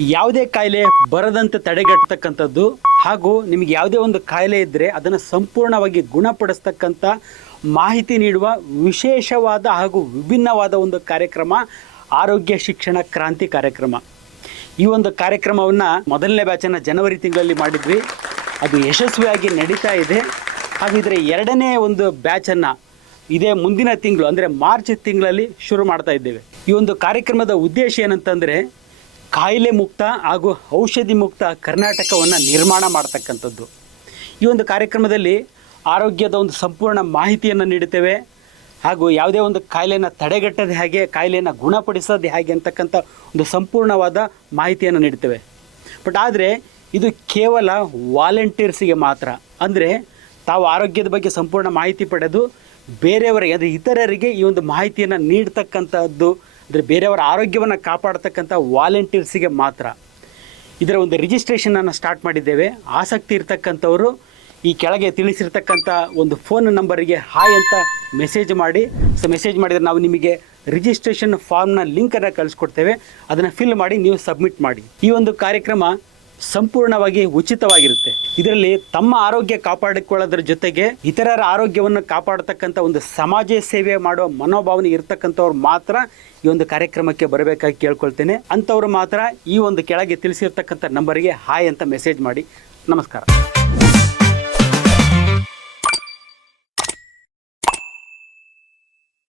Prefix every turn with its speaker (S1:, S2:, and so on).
S1: ಯಾವುದೇ ಕಾಯಿಲೆ ಬರದಂತೆ ತಡೆಗಟ್ಟತಕ್ಕಂಥದ್ದು ಹಾಗೂ ನಿಮಗೆ ಯಾವುದೇ ಒಂದು ಕಾಯಿಲೆ ಇದ್ದರೆ ಅದನ್ನು ಸಂಪೂರ್ಣವಾಗಿ ಗುಣಪಡಿಸ್ತಕ್ಕಂಥ ಮಾಹಿತಿ ನೀಡುವ ವಿಶೇಷವಾದ ಹಾಗೂ ವಿಭಿನ್ನವಾದ ಒಂದು ಕಾರ್ಯಕ್ರಮ, ಆರೋಗ್ಯ ಶಿಕ್ಷಣ ಕ್ರಾಂತಿ ಕಾರ್ಯಕ್ರಮ. ಈ ಒಂದು ಕಾರ್ಯಕ್ರಮವನ್ನು ಮೊದಲನೇ ಬ್ಯಾಚನ್ನು ಜನವರಿ ತಿಂಗಳಲ್ಲಿ ಮಾಡಿದ್ವಿ. ಅದು ಯಶಸ್ವಿಯಾಗಿ ನಡೀತಾ ಇದೆ. ಹಾಗೂ ಇದರ ಎರಡನೇ ಒಂದು ಬ್ಯಾಚನ್ನು ಇದೇ ಮುಂದಿನ ತಿಂಗಳು, ಅಂದರೆ ಮಾರ್ಚ್ ತಿಂಗಳಲ್ಲಿ ಶುರು ಮಾಡ್ತಾ ಇದ್ದೇವೆ. ಈ ಒಂದು ಕಾರ್ಯಕ್ರಮದ ಉದ್ದೇಶ ಏನಂತಂದರೆ ಕಾಯಿಲೆ ಮುಕ್ತ ಹಾಗೂ ಔಷಧಿ ಮುಕ್ತ ಕರ್ನಾಟಕವನ್ನು ನಿರ್ಮಾಣ ಮಾಡ್ತಕ್ಕಂಥದ್ದು. ಈ ಒಂದು ಕಾರ್ಯಕ್ರಮದಲ್ಲಿ ಆರೋಗ್ಯದ ಒಂದು ಸಂಪೂರ್ಣ ಮಾಹಿತಿಯನ್ನು ನೀಡುತ್ತೇವೆ. ಹಾಗೂ ಯಾವುದೇ ಒಂದು ಕಾಯಿಲೆನ ತಡೆಗಟ್ಟದೆ ಹಾಗೆ, ಕಾಯಿಲೆಯನ್ನು ಗುಣಪಡಿಸೋದು ಹೇಗೆ ಅಂತಕ್ಕಂಥ ಒಂದು ಸಂಪೂರ್ಣವಾದ ಮಾಹಿತಿಯನ್ನು ನೀಡ್ತೇವೆ ಬಟ್ ಆದರೆ ಇದು ಕೇವಲ ವಾಲಂಟಿಯರ್ಸಿಗೆ ಮಾತ್ರ. ಅಂದರೆ ತಾವು ಆರೋಗ್ಯದ ಬಗ್ಗೆ ಸಂಪೂರ್ಣ ಮಾಹಿತಿ ಪಡೆದು ಬೇರೆಯವರಿಗೆ, ಅದು ಇತರರಿಗೆ ಈ ಒಂದು ಮಾಹಿತಿಯನ್ನು ನೀಡ್ತಕ್ಕಂಥದ್ದು ಅಂದರೆ ಬೇರೆಯವರ ಆರೋಗ್ಯವನ್ನು ಕಾಪಾಡತಕ್ಕಂಥ ವಾಲಂಟಿಯರ್ಸಿಗೆ ಮಾತ್ರ ಇದರ ಒಂದು ರಿಜಿಸ್ಟ್ರೇಷನನ್ನು ಸ್ಟಾರ್ಟ್ ಮಾಡಿದ್ದೇವೆ. ಆಸಕ್ತಿ ಇರ್ತಕ್ಕಂಥವರು ಈ ಕೆಳಗೆ ತಿಳಿಸಿರ್ತಕ್ಕಂಥ ಒಂದು ಫೋನ್ ನಂಬರಿಗೆ ಹಾಯ್ ಅಂತ ಮೆಸೇಜ್ ಮಾಡಿ. ಸೊ ಮೆಸೇಜ್ ಮಾಡಿದರೆ ನಾವು ನಿಮಗೆ ರಿಜಿಸ್ಟ್ರೇಷನ್ ಫಾರ್ಮ್ನ ಲಿಂಕನ್ನು ಕಳಿಸ್ಕೊಡ್ತೇವೆ. ಅದನ್ನು ಫಿಲ್ ಮಾಡಿ ನೀವು ಸಬ್ಮಿಟ್ ಮಾಡಿ. ಈ ಒಂದು ಕಾರ್ಯಕ್ರಮ ಸಂಪೂರ್ಣವಾಗಿ ಉಚಿತವಾಗಿರುತ್ತೆ. ಇದರಲ್ಲಿ ತಮ್ಮ ಆರೋಗ್ಯ ಕಾಪಾಡಿಕೊಳ್ಳೋದ್ರ ಜೊತೆಗೆ ಇತರರ ಆರೋಗ್ಯವನ್ನು ಕಾಪಾಡತಕ್ಕಂಥ ಒಂದು ಸಮಾಜ ಸೇವೆ ಮಾಡುವ ಮನೋಭಾವನೆ ಇರತಕ್ಕಂಥವ್ರು ಮಾತ್ರ ಈ ಒಂದು ಕಾರ್ಯಕ್ರಮಕ್ಕೆ ಬರಬೇಕಾಗಿ ಕೇಳ್ಕೊಳ್ತೇನೆ. ಅಂಥವ್ರು ಮಾತ್ರ ಈ ಒಂದು ಕೆಳಗೆ ತಿಳಿಸಿರ್ತಕ್ಕಂಥ ನಂಬರಿಗೆ ಹಾಯ್ ಅಂತ ಮೆಸೇಜ್ ಮಾಡಿ. ನಮಸ್ಕಾರ.